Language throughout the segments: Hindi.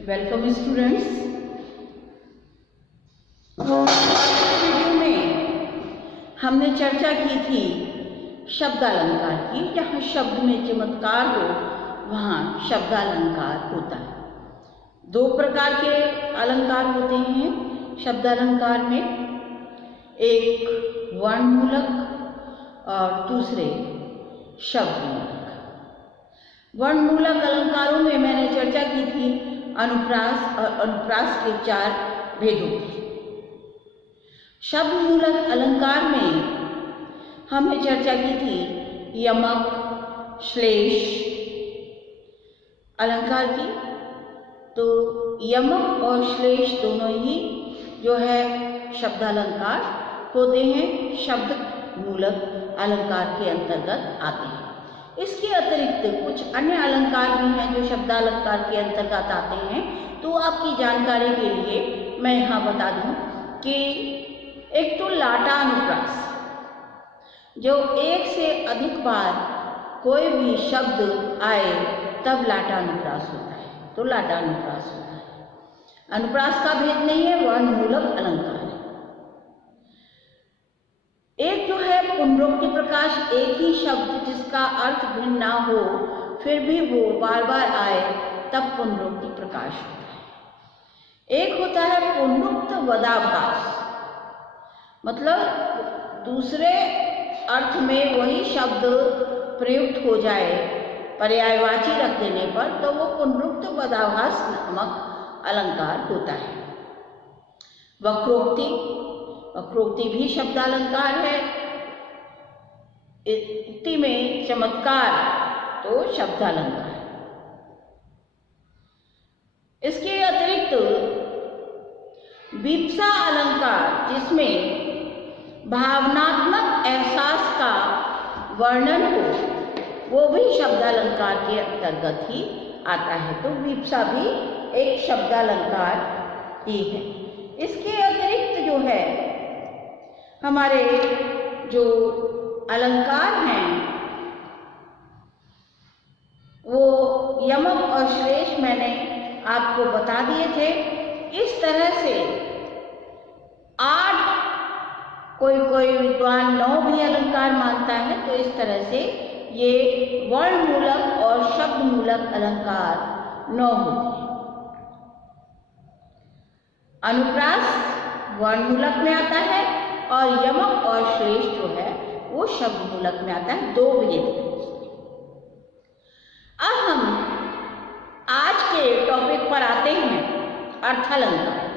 Welcome students. वीडियो में हमने चर्चा की थी शब्दालंकार की। जहाँ शब्द में चमत्कार हो वहाँ शब्दालंकार होता है। दो प्रकार के अलंकार होते हैं शब्दालंकार में, एक वर्णमूलक और दूसरे शब्दमूलक। वर्णमूलक अलंकारों में मैंने चर्चा की थी अनुप्रास और अनुप्रास के 4 भेदों की। शब्दमूलक अलंकार में हमने चर्चा की थी यमक श्लेष अलंकार की। तो यमक और श्लेष दोनों ही जो है शब्दालंकार होते हैं, शब्दमूलक अलंकार के अंतर्गत आते हैं। इसके अतिरिक्त कुछ अन्य अलंकार भी हैं जो शब्दालंकार के अंतर्गत आते हैं। तो आपकी जानकारी के लिए मैं यहाँ बता दूँ कि एक तो लाटा अनुप्रास, जो एक से अधिक बार कोई भी शब्द आए तब लाटा अनुप्रास होता है, तो लाटा अनुप्रास होता है। अनुप्रास का भेद नहीं है, वर्णमूलक अलंकार है। एक जो है पुनरुक्ति प्रकाश, एक ही शब्द जिसका अर्थ भिन्न ना हो फिर भी वो बार बार आए तब पुनरुक्ति प्रकाश होता है। एक होता है पुनरुक्त वदाभास, मतलब दूसरे अर्थ में वही शब्द प्रयुक्त हो जाए पर्यायवाची रख देने पर, तो वो पुनरुक्त वदाभास नामक अलंकार होता है। वक्रोक्ति, वक्रोक्ति भी शब्दालंकार है। उक्ति में चमत्कार तो शब्दालंकार। इसके अतिरिक्त वीप्सा अलंकार, जिसमें भावनात्मक एहसास का वर्णन हो, वो भी शब्दालंकार के अंतर्गत ही आता है। तो वीप्सा भी एक शब्दालंकार ही है। इसके अतिरिक्त जो है हमारे जो अलंकार हैं वो यमक और श्लेष मैंने आपको बता दिए थे। इस तरह से 8, कोई विद्वान 9 भी अलंकार मानता है। तो इस तरह से ये वर्णमूलक और शब्दमूलक अलंकार 9 होते हैं। अनुप्रास वर्णमूलक में आता है और यमक और श्लेष जो है वो शब्दमूलक में आता है। 2 भेद हैं। अब हम आज के टॉपिक पर आते हैं, अर्थालंकार।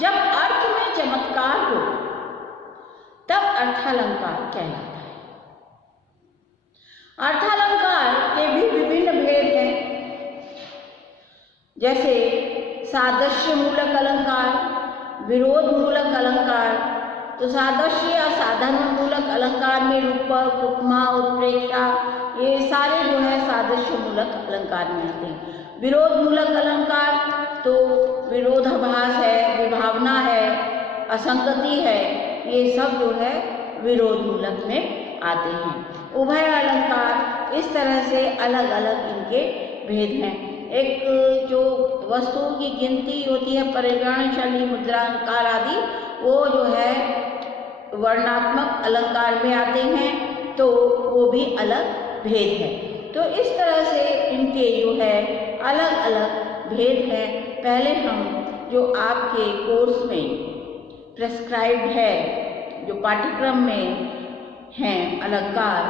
जब अर्थ में चमत्कार हो तब अर्थालंकार कहलाता है। अर्थालंकार के भी विभिन्न भेद हैं, जैसे सादृश्य मूलक अलंकार, विरोध मूलक अलंकार। तो सादृश्य या साधर्म मूलक अलंकार में रूपक, उपमा, उत्प्रेक्षा, ये सारे जो है सादृश्य मूलक अलंकार में आते हैं। विरोध मूलक अलंकार तो विरोधाभास है, विभावना है, असंगति है, ये सब जो है विरोध मूलक में आते हैं। उभय अलंकार, इस तरह से अलग अलग इनके भेद हैं। एक जो वस्तुओं की गिनती होती है, परिगण, शैली, मुद्रा, अलंकार आदि, वो जो है वर्णात्मक अलंकार में आते हैं, तो वो भी अलग भेद है। तो इस तरह से इनके जो है अलग अलग भेद हैं। पहले हम जो आपके कोर्स में प्रेस्क्राइब्ड है, जो पाठ्यक्रम में हैं अलंकार,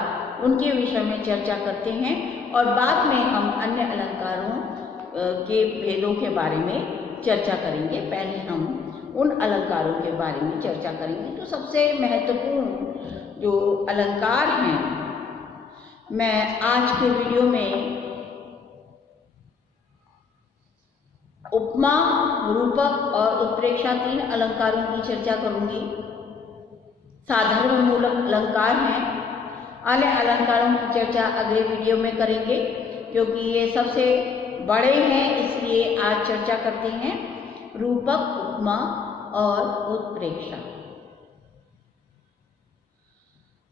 उनके विषय में चर्चा करते हैं और बाद में हम अन्य अलंकारों के भेदों के बारे में चर्चा करेंगे। पहले हम उन अलंकारों के बारे में चर्चा करेंगे। तो सबसे महत्वपूर्ण जो अलंकार हैं, मैं आज के वीडियो में उपमा, रूपक और उत्प्रेक्षा 3 अलंकारों की चर्चा करूंगी। साधर्म मूलक अलंकार हैं। अन्य अलंकारों की चर्चा अगले वीडियो में करेंगे, क्योंकि ये सबसे बड़े हैं, इसलिए आज चर्चा करते हैं रूपक, उपमा और उत्प्रेक्षा।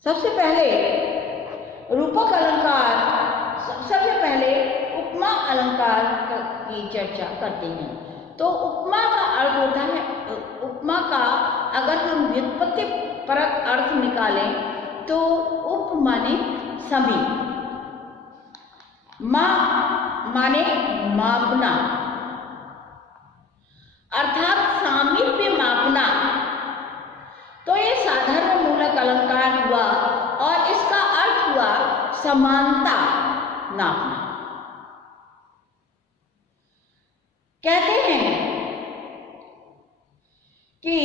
सबसे पहले रूपक अलंकार, सबसे पहले उपमा अलंकार की चर्चा करते हैं। तो उपमा का अर्थ होता है, उपमा का अगर हम व्युत्पत्ति परक अर्थ निकालें तो उप माने सभी, मा माने मापना, अर्थात सामीप्य मापना। तो ये साधारण मूलक अलंकार हुआ और इसका अर्थ हुआ समानता नापना। कहते हैं कि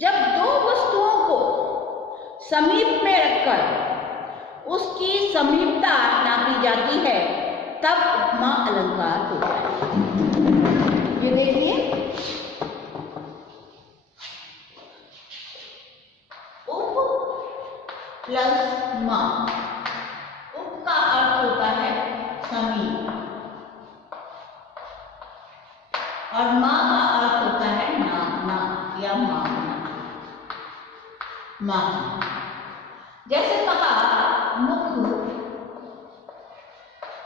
जब दो वस्तुओं को समीप में रखकर उसकी समीपता नापी जाती है तब उपमा अलंकार होता है। ये देखिए, उप प्लस मा, उप का अर्थ होता है समीप और मां का अर्थ होता है नापना या मापना, मापना। जैसे कहा मुख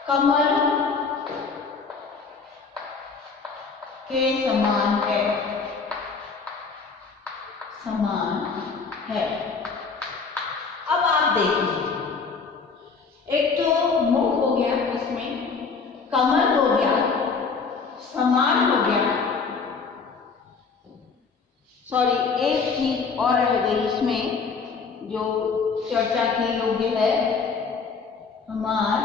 कमल के समान है, समान है। अब आप देखिए, एक तो मुख हो गया, इसमें कमल हो गया, समान हो गया, सॉरी एक चीज और रह गई इसमें जो चर्चा की योग्य है, समान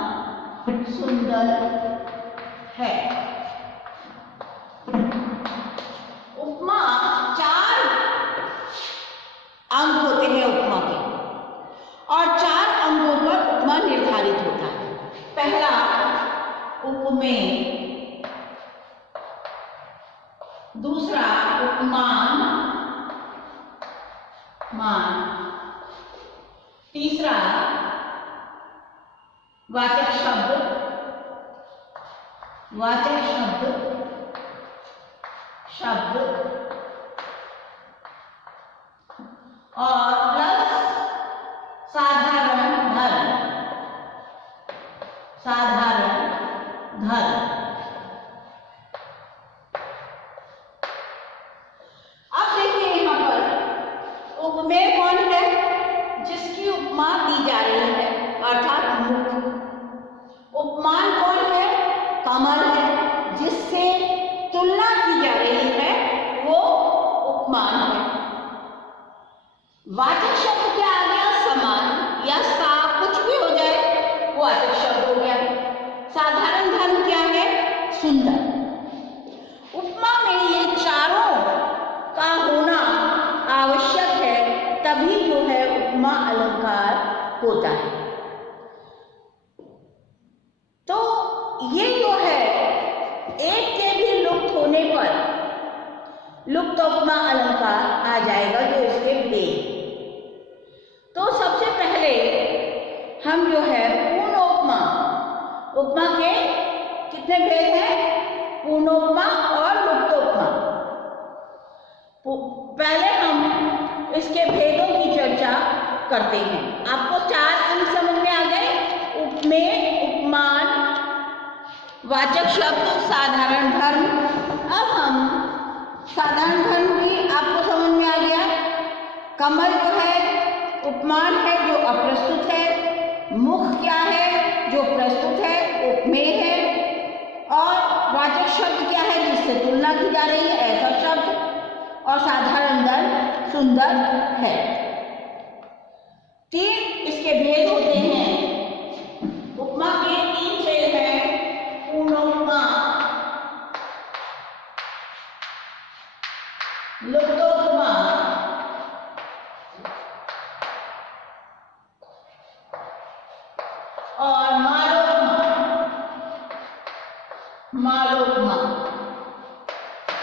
सुंदर है। उपमा 4 अंग होते हैं उपमा के और 4 अंगों पर उपमा निर्धारित होता है। पहला उपमेय, दूसरा उपमान मान, तीसरा वाचक शब्द, वाचक शब्द शब्द और प्लस साधारण धर्म, साधारण धर्म। अब देखिए यहां पर उपमेय कौन है? जिसकी उपमा दी जा रही है, अर्थात मुख। उपमान कौन है? कमल है, जिससे तुलना की जा रही है, वो उपमान है। वाचक शब्द क्या आ गया? समान या सा, कुछ भी हो जाए वो वाचक शब्द हो गया। साधारण धर्म क्या है? सुंदर। उपमा में ये चारों का होना आवश्यक है, तभी जो है उपमा अलंकार होता है। तो ये जो है एक के भी लुप्त होने पर लुप्त उपमा अलंकार आ जाएगा, जो इसके भेद। तो सबसे पहले हम जो है पूर्ण उपमा, उपमा के कितने भेद हैं? पूर्ण उपमा और लुप्त उपमा। पहले हम इसके भेदों की चर्चा करते हैं। आपको 4 अंग समझ में आ गए? उपमेय, उपमान, वाचक शब्द, साधारण धर्म। अब हम साधारण धर्म भी आपको समझ में आ गया। कमल जो है उपमान है जो अप्रस्तुत है, मुख क्या है? जो प्रस्तुत है, उपमेय है, और वाचक शब्द क्या है? जिससे तुलना की जा रही है, ऐसा शब्द, और साधारण धर्म सुंदर है। 3 इसके भेद होते हैं। उपमा के 3 भेद हैं। पूर्ण उपमा, लुप्त उपमा और मालोपमा। मालोपमा,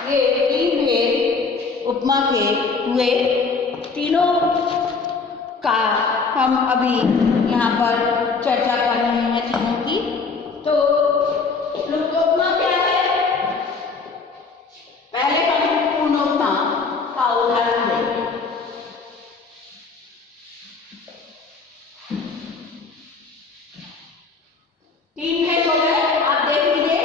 ये 3 भेद उपमा के हुए। तीनों का हम अभी यहाँ पर चर्चा कर रहे हैं, तीनों की। तो लुप्त उपमा क्या है? पहले हम पूर्ण उपमा का उदाहरण लेंगे। तीन भेद हो गए, आप देख लीजिए।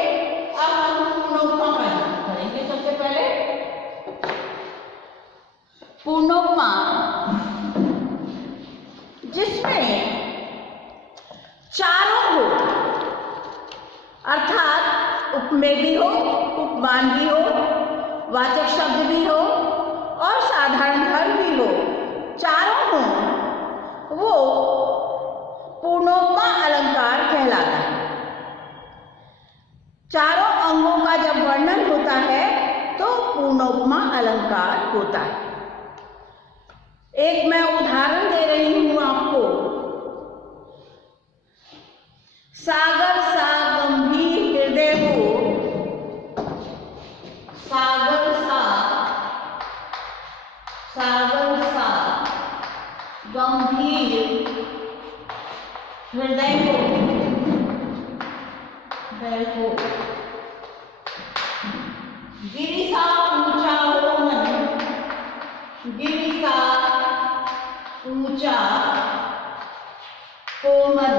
अर्थात उपमेय भी हो, उपमान भी हो, वाचक शब्द भी हो और साधारण धर्म भी हो, चारों हो वो पूर्णोपमा अलंकार कहलाता है। चारों अंगों का जब वर्णन होता है तो पूर्णोपमा अलंकार होता है। एक मैं उदाहरण दे रही हूं आपको। सागर सा गंभीर हृदय हो, सागर सा गंभीर हृदय हो, गिरि सा ऊंचा हो मन, गिरि सा ऊंचा हो मन,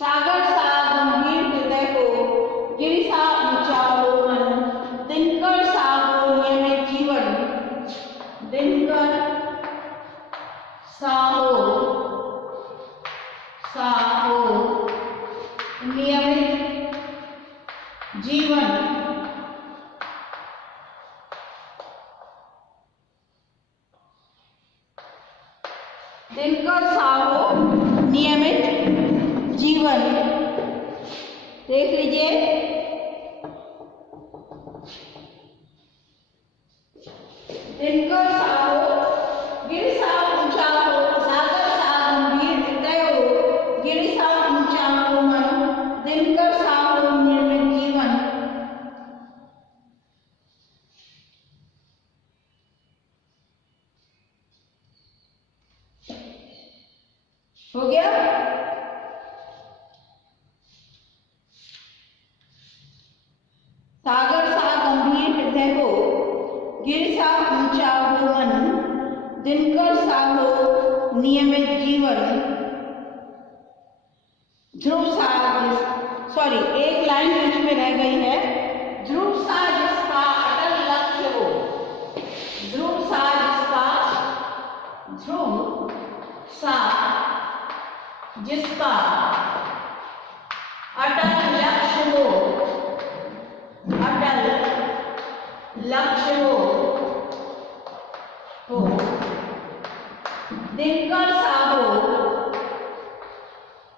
सागर सा गंभीर हृदय हो, गिरि सा ऊंचा हो मन, दिनकर सा हो नियमित जीवन, दिनकर सा हो नियमित जीवन, दिनकर सा हो नियमित जीवन। देख लीजिए, दिनकर सा हो, गिरि सा ऊंचा हो, सागर सा गंभीर हृदय हो, गिरि सा ऊंचा हो मन, दिनकर सा हो नियमित जीवन। हो गया? सागर सा गंभीर हृदय हो, गिरि सा ऊंचा हो मन, दिनकर सा हो नियमित जीवन। ध्रुव सा, सॉरी एक लाइन बीच में रह गई है। ध्रुव सा जिसका अटल लक्ष्य हो, ध्रुव सा जिसका, ध्रुव सा जिसका अटल लक्ष्य हो, अटल लक्ष्य हो, दिनकर सा हो,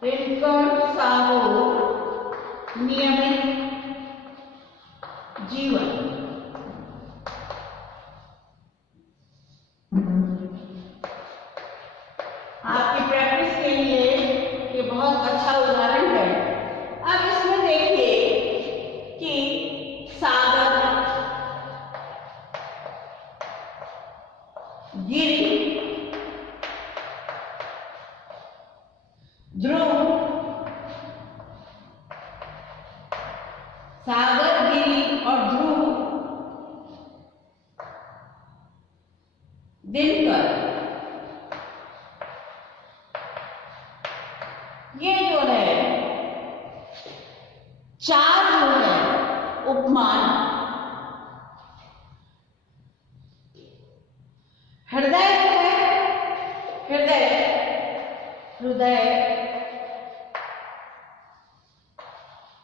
दिनकर सा हो नियमित जीवन। आपकी प्रैक्टिस के लिए ये बहुत अच्छा उदाहरण है। अब इसमें देखिए कि सागर, गिरि, ध्रुव, सागर, गिरि और ध्रुव, दिनकर, ये जो है चार जो है उपमान। हृदय जो है, हृदय, हृदय,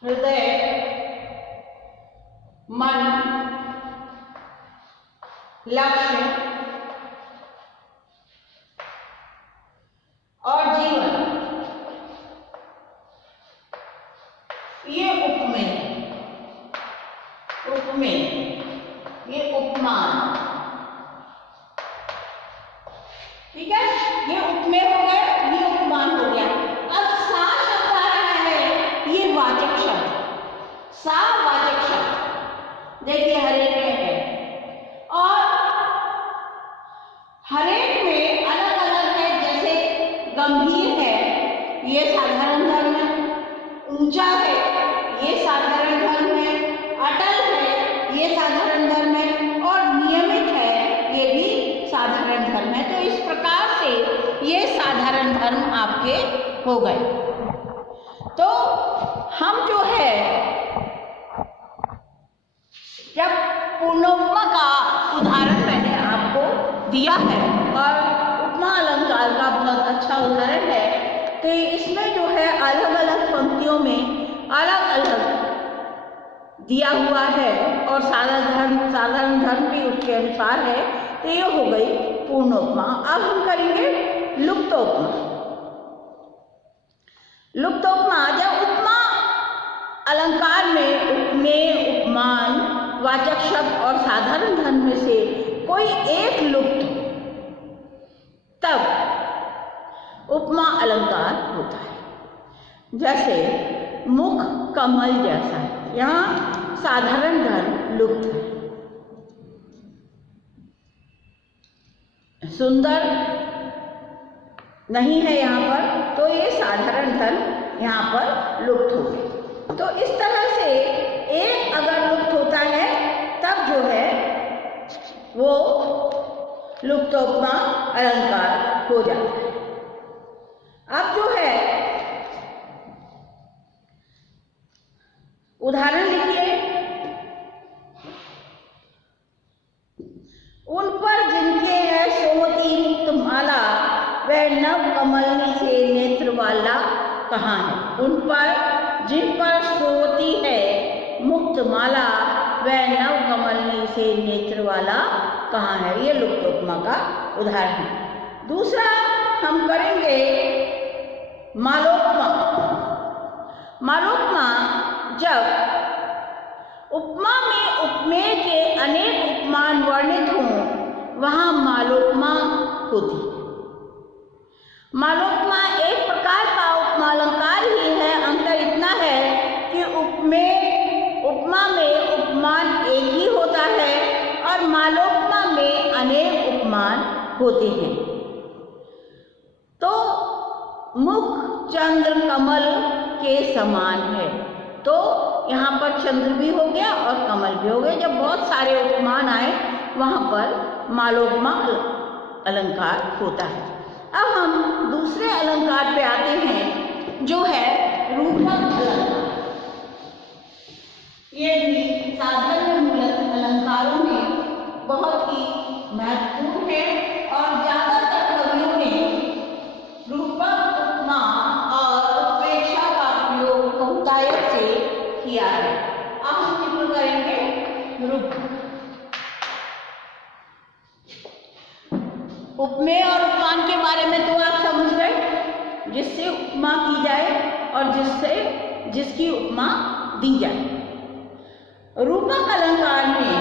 हृदय, मन, लक्ष्य और जीवन, ये उपमेय, उपमेय, ये उपमान। ठीक है, ये उपमेय हो गए, ये उपमान हो गया। अब सा शब्द आ रहा है, ये वाचक शब्द, सा वाचक शब्द देखिए हरेक में है और हरेक में अलग अलग है। जैसे गंभीर है, ये साधारण धर्म है, ऊंचा है, ये साधारण धर्म है, अटल है, ये साधारण धर्म है और नियमित है, ये भी साधारण धर्म है। तो इस प्रकार से ये साधारण धर्म आपके हो गए। तो हम जो है जब पूर्णोपमा का उदाहरण मैंने आपको दिया है और उपमा अलंकार का बहुत शब्दों में अलग अलग दिया हुआ है और साधारण धर्म भी उसके अनुसार है, तो ये हो गई पूर्ण उपमा। अब हम करेंगे लुप्त उपमा। लुप्त उपमा, जब उपमा अलंकार में उपमेय, उपमान, वाचक शब्द और साधारण धर्म में से कोई एक लुप्त, तब उपमा अलंकार होता है। जैसे मुख कमल जैसा है, यहाँ साधारण धर्म लुप्त है। सुंदर नहीं है यहाँ पर, तो ये साधारण धर्म यहाँ पर लुप्त हो गए। तो इस तरह से एक अगर लुप्त होता है तब जो है वो लुप्त उपमा अलंकार हो जाता है। अब जो है उदाहरण लिखिए। उन पर जिनके है सोहती मुक्त माला, वह नव कमलनी से नेत्र वाला कहाँ है। उन पर जिन पर सोहती है मुक्त माला, वह नव कमलनी से नेत्र वाला कहाँ है। ये लुप्त उपमा का उदाहरण है। दूसरा हम करेंगे मालोपमा। मालोपमा, जब उपमा में उपमेय के अनेक उपमान वर्णित हों, वहाँ मालोपमा होती है। मालोपमा एक प्रकार का उपमा अलंकार ही है। अंतर इतना है कि उपमा में उपमान एक ही होता है और मालोपमा में अनेक उपमान होते हैं। तो मुख चंद्र कमल के समान है, तो यहाँ पर चंद्र भी हो गया और कमल भी हो गया। जब बहुत सारे उपमान आए वहाँ पर मालोपमा अलंकार होता है। अब हम दूसरे अलंकार पे आते हैं, जो है रूपक अलंकार। ये भी साधारण मूलक अलंकारों में बहुत ही महत्वपूर्ण है और ज्यादातर कवियों ने रूपक, उपमा और उत्प्रेक्षा का प्रयोग बहुतायत से किया है। अब हम चित्र करेंगे रूपक। उपमेय और उपमान के बारे में तो आप समझ गए, जिससे उपमा की जाए और जिसकी उपमा दी जाए। रूपक अलंकार में,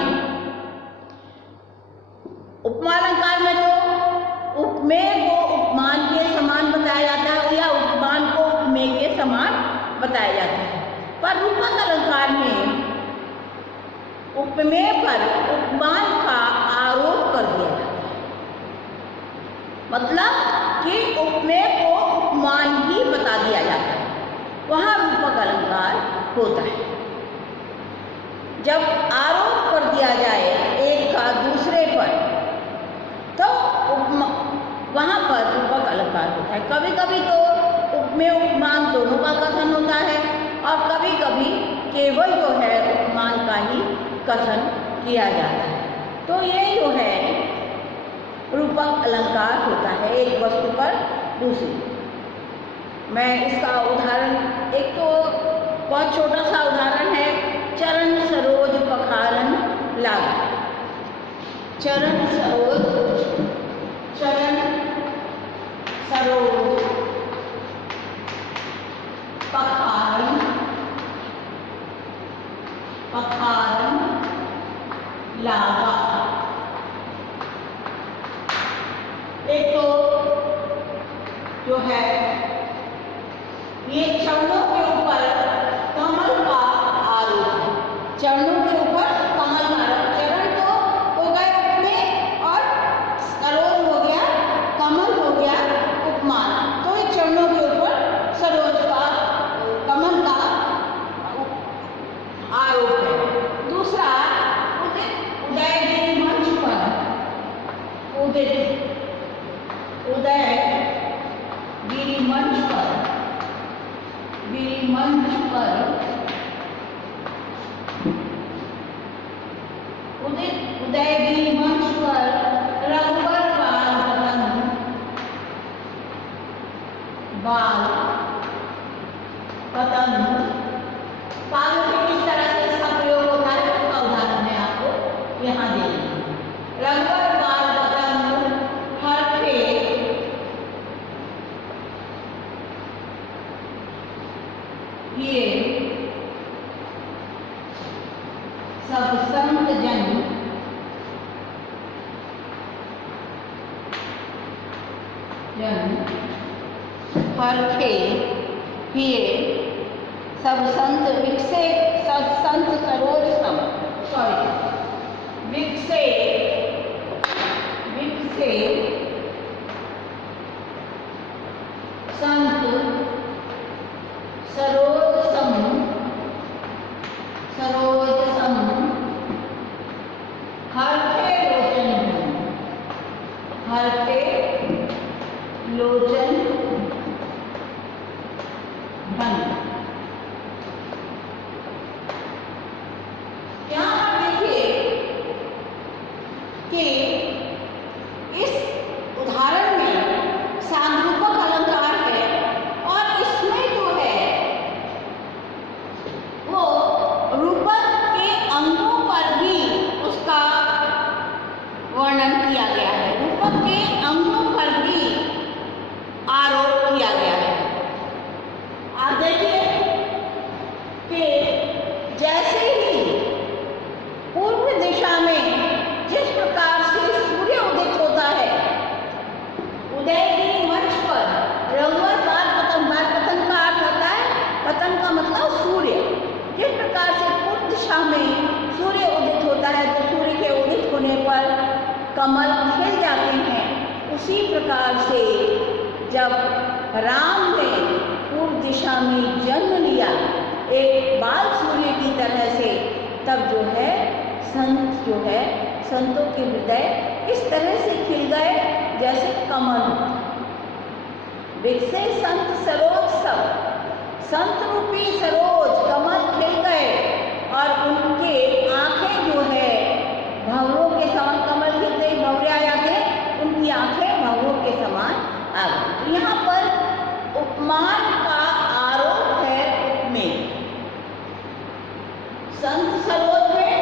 उपमा अलंकार में तो उपमेय को उपमान के समान बताया जाता है या उपमान को उपमेय के समान बताया जाता है, पर रूपक अलंकार में उपमेय पर उपमान का आरोप कर दिया जाता है। मतलब कि उपमेय को उपमान ही बता दिया जाता है, वहाँ रूपक अलंकार होता है। जब आरोप कर दिया जाए एक का दूसरे पर, तो वहाँ पर रूपक अलंकार होता है। कभी कभी तो उपमेय उपमान दोनों का कथन होता है और कभी कभी केवल जो है उपमान का ही कथन किया जाता है। तो ये जो है रूपक अलंकार होता है एक वस्तु पर दूसरी। मैं इसका उदाहरण, एक तो बहुत छोटा सा उदाहरण है, चरण सरोज पखारन लागा। चरण सरोज पखारन लागा। एक तो जो है ये चरणों के ऊपर कमल का आरोप है। चरणों के ऊपर कमल का आरोप। चरण तो हो गए उपमेय और सरोज हो गया, कमल हो गया उपमान। तो ये चरणों के ऊपर सरोज का, कमल का आरोप है। दूसरा, उदयगिरी मंच पर, उदयगिरी मंच पर उदयगिरी मंच पर रघुवर बाल पतंग। काव्य में किस तरह से इसका प्रयोग होता है उसका उदाहरण मैं आपको यहाँ दे रही हूँ। रंगवर बाल पतंग हर खेत ये सब संत जन हरखे किए सब संत विकसे सब संत सरोज सम विकसे विकसे संत सरोज सम हरखे लोचन धन। यहाँ आप देखिए कि इस उदाहरण में सांरूपक अलंकार है और इसमें जो है वो रूपक के अंगों पर भी उसका वर्णन किया गया है, रूपक के अंगों पर भी आरोप किया गया है। आप देखिए कि जैसे ही पूर्व दिशा में जिस प्रकार से सूर्य उदित होता है, उदयगिरी मंच पर रंगवर बाल पतंग का अर्थ होता है, पतंग का मतलब सूर्य। जिस प्रकार से पूर्व दिशा में सूर्य उदित होता है तो सूर्य के उदित होने पर कमल खिल जाते हैं, उसी प्रकार से जब राम ने पूर्व दिशा में जन्म लिया एक बाल सूर्य की तरह से, तब जो है संत जो है संतों के हृदय इस तरह से खिल गए जैसे कमल। विकसे संत सरोज सब, संत रूपी सरोज कमल खिल गए और उनके आंखें जो है भंवरों के समान, कमल खिलते ही भंवरे आ जाते, उनकी आंखें भंवरों के समान आ गई। तो यहाँ पर उपमान का आरोप है उपमेय। संत सरोज में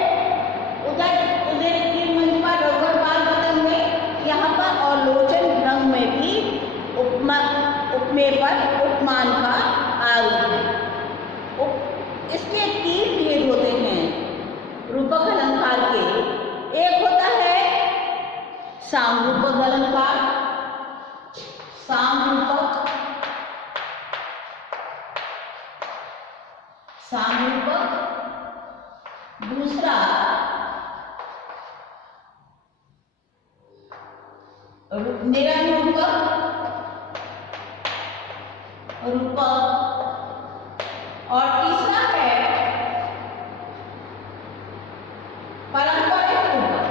उदय की मंच पर रंगवर बाल पतंग में, यहाँ पर और लोचन रंग में भी उपमेय पर उपमान का आरोप है। इसके तीन भेद होते हैं रूपक अलंकार के। एक होता है सांरूपक अलंकार, सांरूपक। दूसरा निरंरूपक रूपक और तीसरा है पारंपरिक रूपक।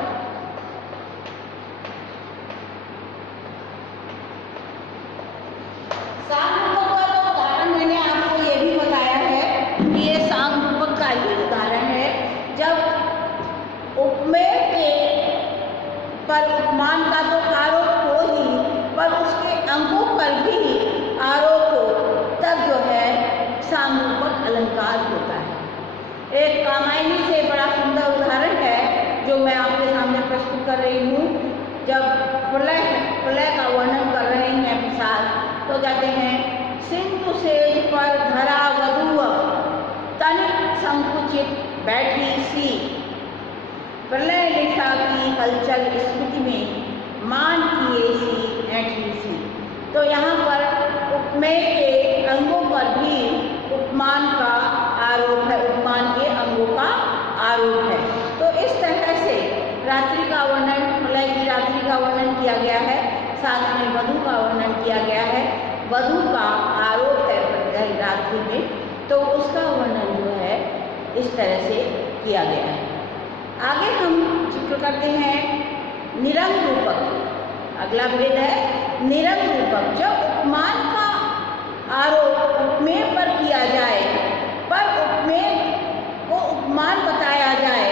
सांरूपक का तो उदाहरण मैंने आपको ये भी बताया है कि ये सांरूपक का ही उदाहरण है, जब उपमेय के पर उपमान का तो आरोप हो ही, पर उसके अंगों पर भी आरोप हो, तब जो है सांरूपक अलंकार होता है। एक कामायनी से बड़ा सुंदर उदाहरण है जो मैं आपके सामने प्रस्तुत कर रही हूँ। जब प्रलय का वर्णन कर रहे हैं विशाल, तो कहते हैं सिंधु सेज पर धरा वधू तनिक संकुचित बैठी सी, प्रलय लिखा की हलचल स्मृति में मान किए सी ऐठी सी। तो यहाँ पर उपमेय के अंगों पर भी उपमान का आरोप है, उपमान के अंगों का आरोप है। तो इस तरह से रात्रि का वर्णन, प्रलय की रात्रि का वर्णन किया गया है, साथ में वधू का वर्णन किया गया है। वधू का आरोप है रात्रि में, तो उसका वर्णन जो है इस तरह से किया गया है। आगे हम जिक्र करते हैं निरंग रूपक। अगला भेद है निरंग रूपक। जब उपमान का आरोप उपमेय पर किया जाए, पर उपमेय को उपमान बताया जाए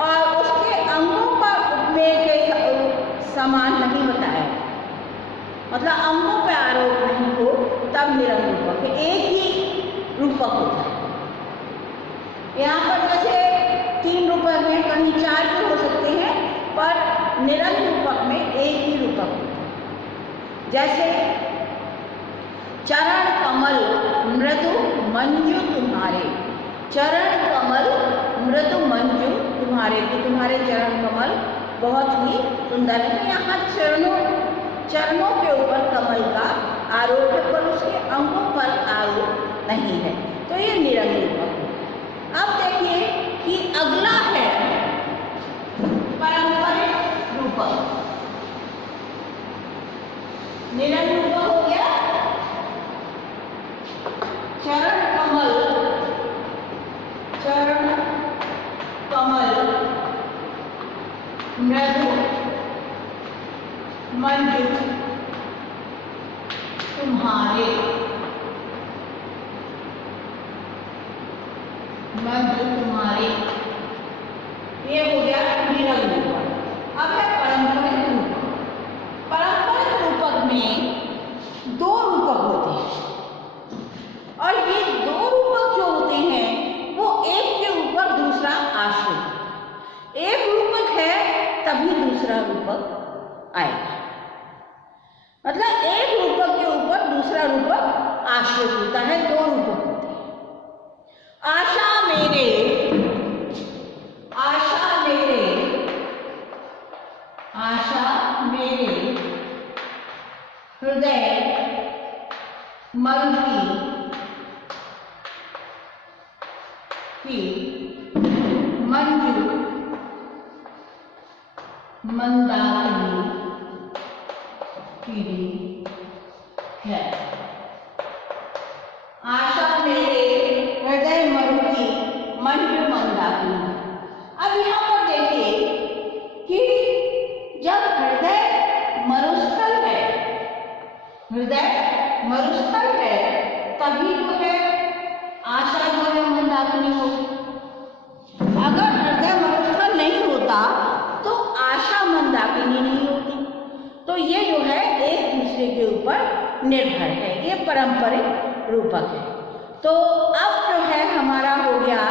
और उसके अंगों पर उपमेय के समान नहीं बताया, मतलब अंगों पर आरोप नहीं हो, तब निरंग रूपक। एक ही रूपक यहाँ पर जैसे 3 रूपक में कहीं 4 भी हो सकते हैं, पर निरंग रूपक में एक ही रूपक होता है। जैसे चरण कमल मृदु मंजू तुम्हारे, चरण कमल मृदु मंजू तुम्हारे, तो तुम्हारे चरण कमल बहुत ही सुंदर है। यहाँ चरणों के ऊपर कमल का आरोप है, पर उसके अंगों पर आरोप नहीं है, तो ये निरंग रूपक है। अब देखिए कि अगला है पारंपरिक रूपक। निरंग रूपक हो गया चरण कमल मृदु मंजू तुम्हारे, ये हो गया निरंग रूपक। अब है पारंपरिक रूपक। पारंपरिक रूपक में 2 रूपक होते हैं, और ये 2 रूपक जो होते हैं वो एक के ऊपर दूसरा आश्रित। एक रूपक है तभी दूसरा रूपक आएगा, मतलब एक रूपक के ऊपर दूसरा रूपक आश्रित होता है। 2 रूपक होते हैं। आशा मेरे हृदय मरुति की मंजू मंदाकिनी की है। आशा मेरे हृदय मरुति मंजू मंदाकिनी। अब यहाँ पर देखिए कि जब हृदय मरुस्थल है तभी जो है आशा जो है मंदाकिनी होगी। अगर हृदय मरुस्थल नहीं होता तो आशा मंदाकिनी नहीं होती। तो ये जो है एक दूसरे के ऊपर निर्भर है, ये पारंपरिक रूपक है। तो अब जो है हमारा हो गया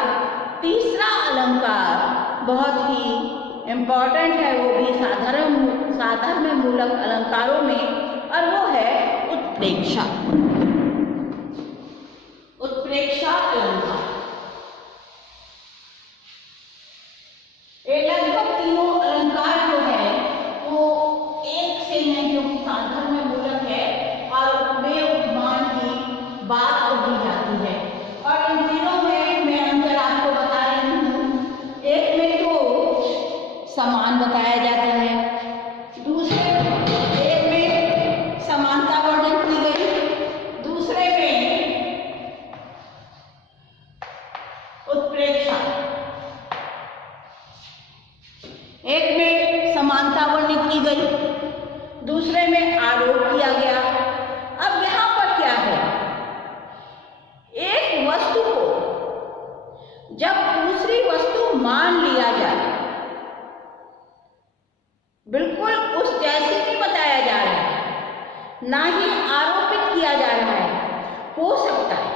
तीसरा अलंकार, बहुत ही इम्पॉर्टेंट है, वो भी साधारण मूलक अलंकारों में, और वो है उत्प्रेक्षा। उत्प्रेक्षा अलंकार। ये लगभग तीनों अलंकार जो है वो एक से हैं, जो कि साधारण मूलक है और उपमेय उपमान की बात कही जाती है। और इन तीनों में मैं अंतर आपको बता रही हूँ। एक में तो समान बताया जाता है, दूसरे एक में समानता वर्णन की गई, दूसरे में उत्प्रेक्षा। एक में समानता वर्णित की गई, दूसरे में आरोप किया गया। अब यहां पर क्या है, एक वस्तु को जब दूसरी वस्तु मान लिया जाए, बिल्कुल उस जैसे नहीं बताया जा रहा है, ना ही आरोपित किया जा रहा है, हो सकता है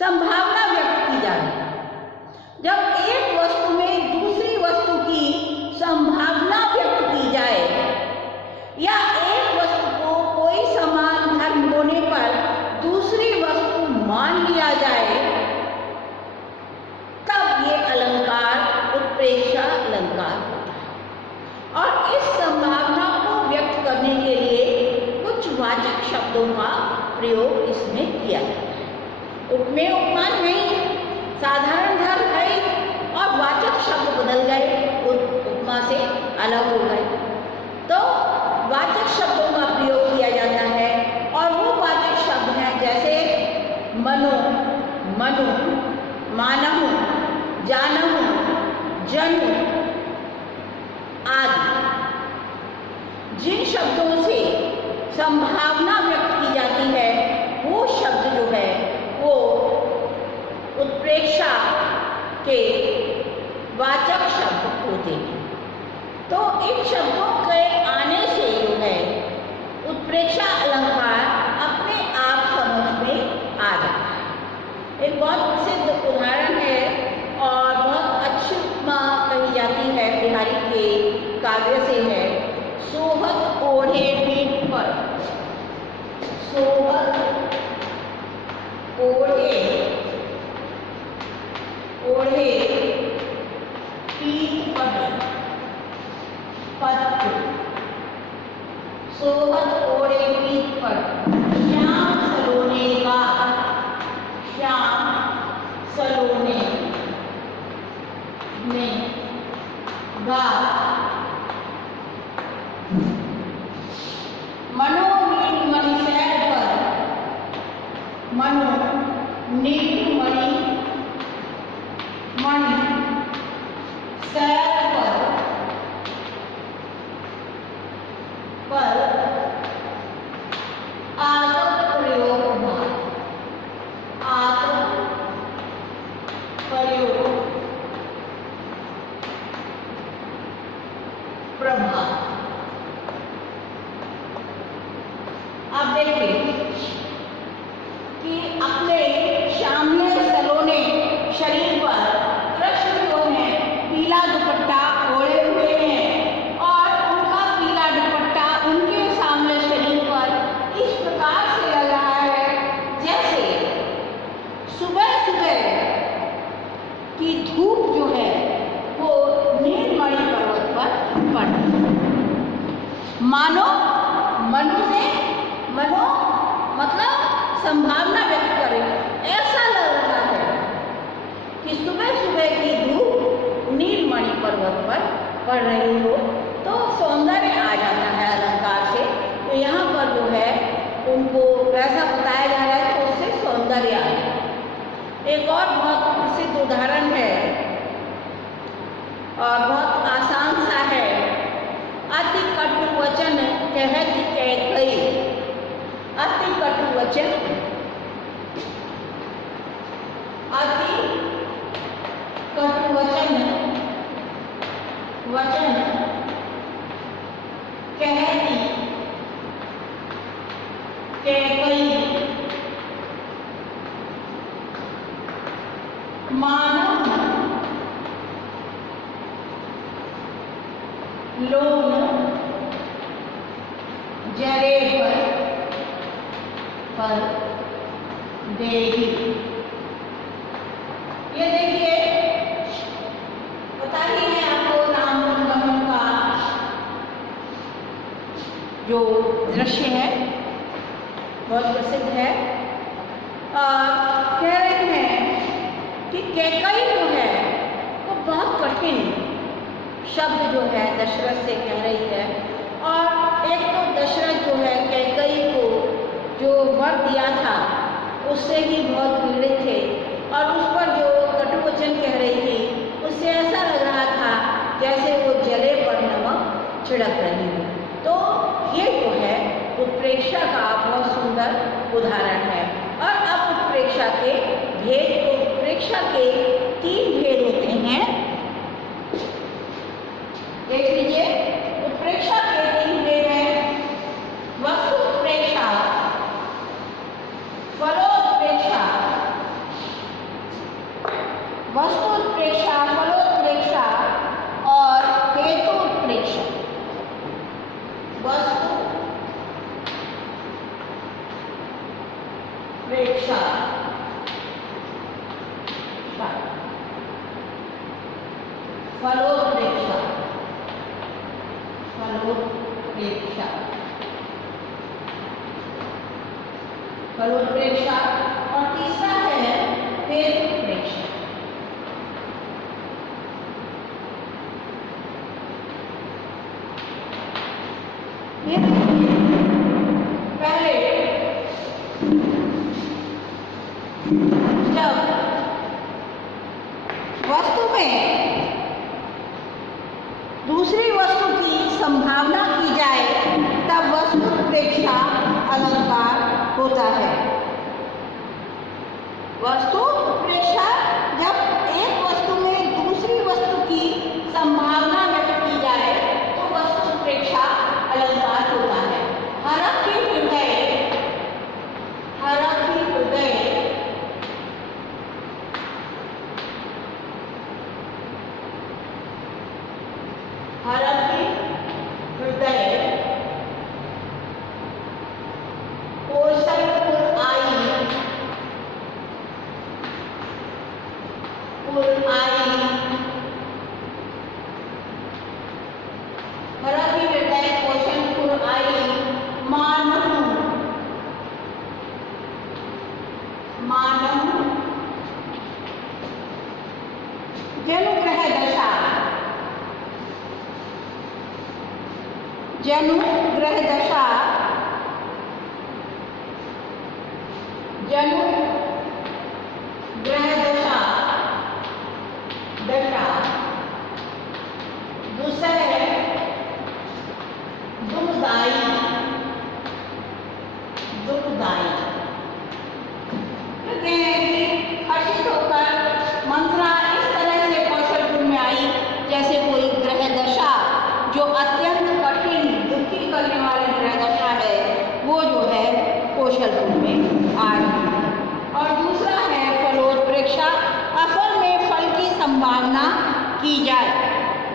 संभावना व्यक्त की जा रही है। जब एक वस्तु में दूसरी वस्तु की संभावना व्यक्त की जाए, या एक वस्तु को कोई समान धर्म होने पर दूसरी वस्तु मान लिया जाए, तब ये अलंकार उत्प्रेक्षा अलंकार होता है। और इस संभावना को व्यक्त करने के लिए कुछ वाचक शब्दों का प्रयोग इसमें किया जाता है। उपमेय उपमान नहीं, साधारण धर्म है और वाचक शब्द बदल गए, उपमा से अलग हो गए, तो वाचक शब्दों का प्रयोग किया जाता है। और वो वाचक शब्द हैं जैसे मनो, मनु, मानहु, जानहु, जनु आदि। जिन शब्दों से संभावना व्यक्त की जाती है वो शब्द जो है वो उत्प्रेक्षा के वाचक शब्द होते हैं। तो इन शब्दों के आने से जो है उत्प्रेक्षा अलंकार अपने आप समझ में आ जाता है। एक बहुत प्रसिद्ध उदाहरण है ओढ़े पीत पट सोहत ओढ़े पीत पट श्याम सलोने का श्याम सलोने में गा मनो नीलमणि सैर पर मनो नीलमणि मणि सैर पर आतप प्रयोग आतप प्रयोग प्रभाव। आप देखिए कि अपने श्यामले सलोने शरीर पर कृष्ण जो है पीला दुपट्टा ओढ़े हुए हैं और उनका पीला दुपट्टा उनके सामने शरीर पर इस प्रकार से लग रहा है जैसे सुबह सुबह की धूप जो है वो नीलमणि पर्वत पर पड़ मानो मनो मतलब संभावना व्यक्त करे। ऐसा लग रहा है कि सुबह सुबह की धूप नीलमणि पर्वत पर पड़ रही हो तो सौंदर्य आ जाता है अलंकार से। तो यहाँ पर जो है उनको वैसा बताया जा रहा है तो उससे सौंदर्य आए। एक और बहुत प्रसिद्ध उदाहरण है और बहुत आसान सा है। अति कटु वचन कहत कैकई अति कटु वचन अति कटु वचन कहती कैकई मानव लोन जरे पर देगी। ये देखिए पता ही है आपको राम वनगमन का जो दृश्य है बहुत प्रसिद्ध है। कह रहे हैं कि कैकई जो है वो बहुत कठिन शब्द जो है दशरथ से कह रही है। और एक तो दशरथ जो है कैकई को जो वर दिया था उससे ही बहुत पीड़ित थे और उस पर जो कटुवचन कह रही थी उससे ऐसा लग रहा था जैसे वो जले पर नमक छिड़क रही हो। तो ये जो है उत्प्रेक्षा का बहुत सुंदर उदाहरण है। और अब उत्प्रेक्षा के भेद तो उत्प्रेक्षा के 3 भेद होते हैं। देख लीजिए उत्प्रेक्षा के 3 भेद हैं। वस्तु उत्प्रेक्षा, फलोत्प्रेक्षा, वस्तु उत्प्रेक्षा, फलोत्प्रेक्षा और हेतु उत्प्रेक्षा। वस्तु प्रेक्षा फलोत्प्रेक्षा फलोत्प्रेक्षा और तीसरा है हेतुप्रेक्षा। पहले जब वस्तु में दूसरी वस्तु की संभावना की जाए तब वस्तु उत्प्रेक्षा अलंकार होता है। वस्तु उत्प्रेक्षा जब एक वस्तु में दूसरी वस्तु की संभावना व्यक्त की जाए तो वस्तु उत्प्रेक्षा अलंकार होता है। हरखि हृदय, हरखि हृदय, हरखि हृदय कौशलपुर आई, मानव जनुग्रह दशा, जनुग्रह दशा, जनुग्रह दशा, दशा। दूसरा है दुखदाई, दुखदाई। कहते हैं कि हर्षित होकर मंत्रा इस तरह से कौशलपुर में आई जैसे कोई ग्रह दशा जो अत्यंत कठिन दुखी करने वाली ग्रह दशा है वो जो है कौशलपुर में आ रही है। और दूसरा है फलोत्प्रेक्षा, अफल में फल की संभावना की जाए।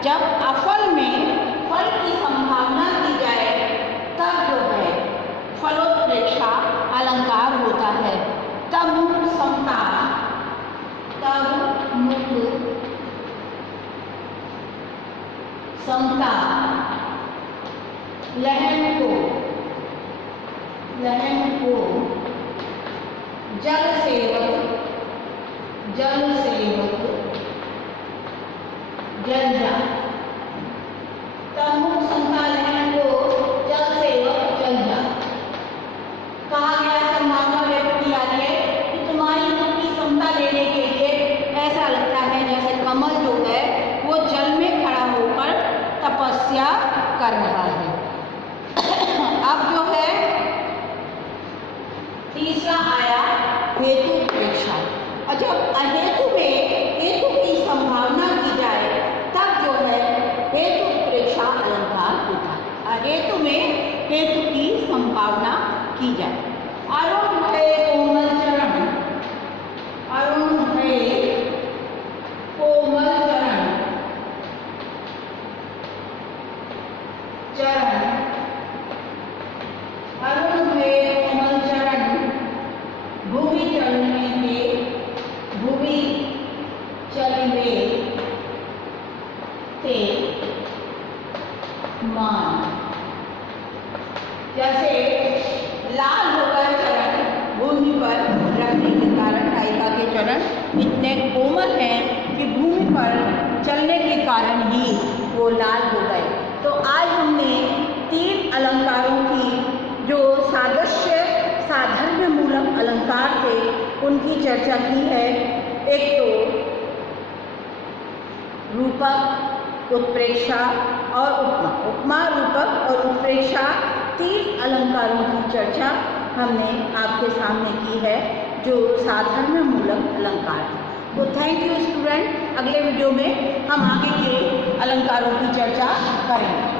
जब अफल में फल की संभावना की जाए तब जो है फलोत्प्रेक्षा अलंकार होता है। तब समता, तब मुक्त समता, लहन को जल सेवक, जल सेवक जलजा। तब मुक्त समता लहन को जल सेवक जलजा। कहा गया संभावना व्यक्त की जा रही है कि तुम्हारी दुख की समता लेने के लिए ऐसा लगता है जैसे कमल जो है वो जल में खड़ा होकर तपस्या कर रहा है। अब जो है तीसरा आया हेतु प्रेक्षा। और जब अहेतु में हेतु की संभावना की जाए तब जो है हेतु प्रेक्षा अलंकार होता है। अहेतु में हेतु की संभावना की जाए। अरुण है कोमल चरण, अरुण है कोमल चरण, चरण। अरुण है कोमल चरण, भूमि चलने में, भूमि चलने ते मान। जैसे लाल होकर चरण भूमि पर रखने के कारण कायिका के चरण इतने कोमल हैं कि भूमि पर चलने के कारण ही वो लाल हो गए। तो आज हमने 3 अलंकारों की जो सादृश्य साधर्म्य मूलक अलंकार थे उनकी चर्चा की है। एक तो रूपक, उत्प्रेक्षा और उपमा। उपमा, रूपक और उत्प्रेक्षा 3 अलंकारों की चर्चा हमने आपके सामने की है जो साधर्म्य मूलक अलंकार है। तो थैंक यू स्टूडेंट। अगले वीडियो में हम आगे के अलंकारों की चर्चा करेंगे।